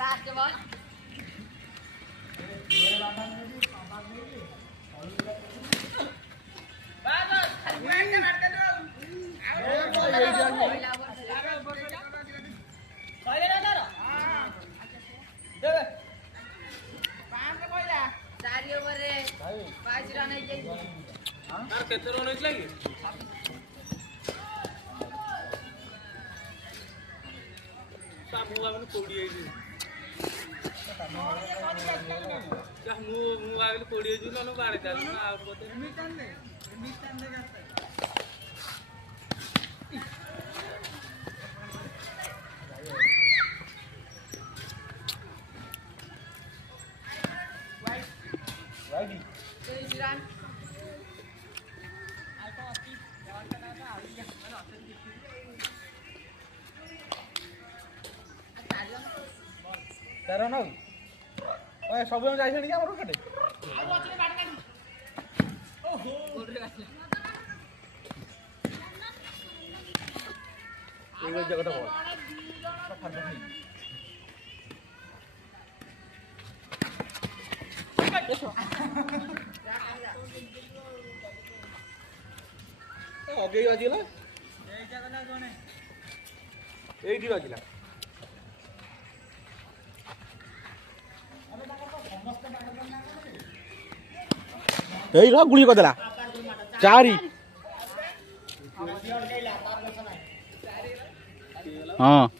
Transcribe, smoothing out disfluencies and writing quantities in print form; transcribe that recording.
last ball तेरा ना ओए सब जन जाइछन कि हमर कटे एगो जगह बोल ओके बाजिला एई जगह कोने एई बाजिला यही गुली करदेला चारि हाँ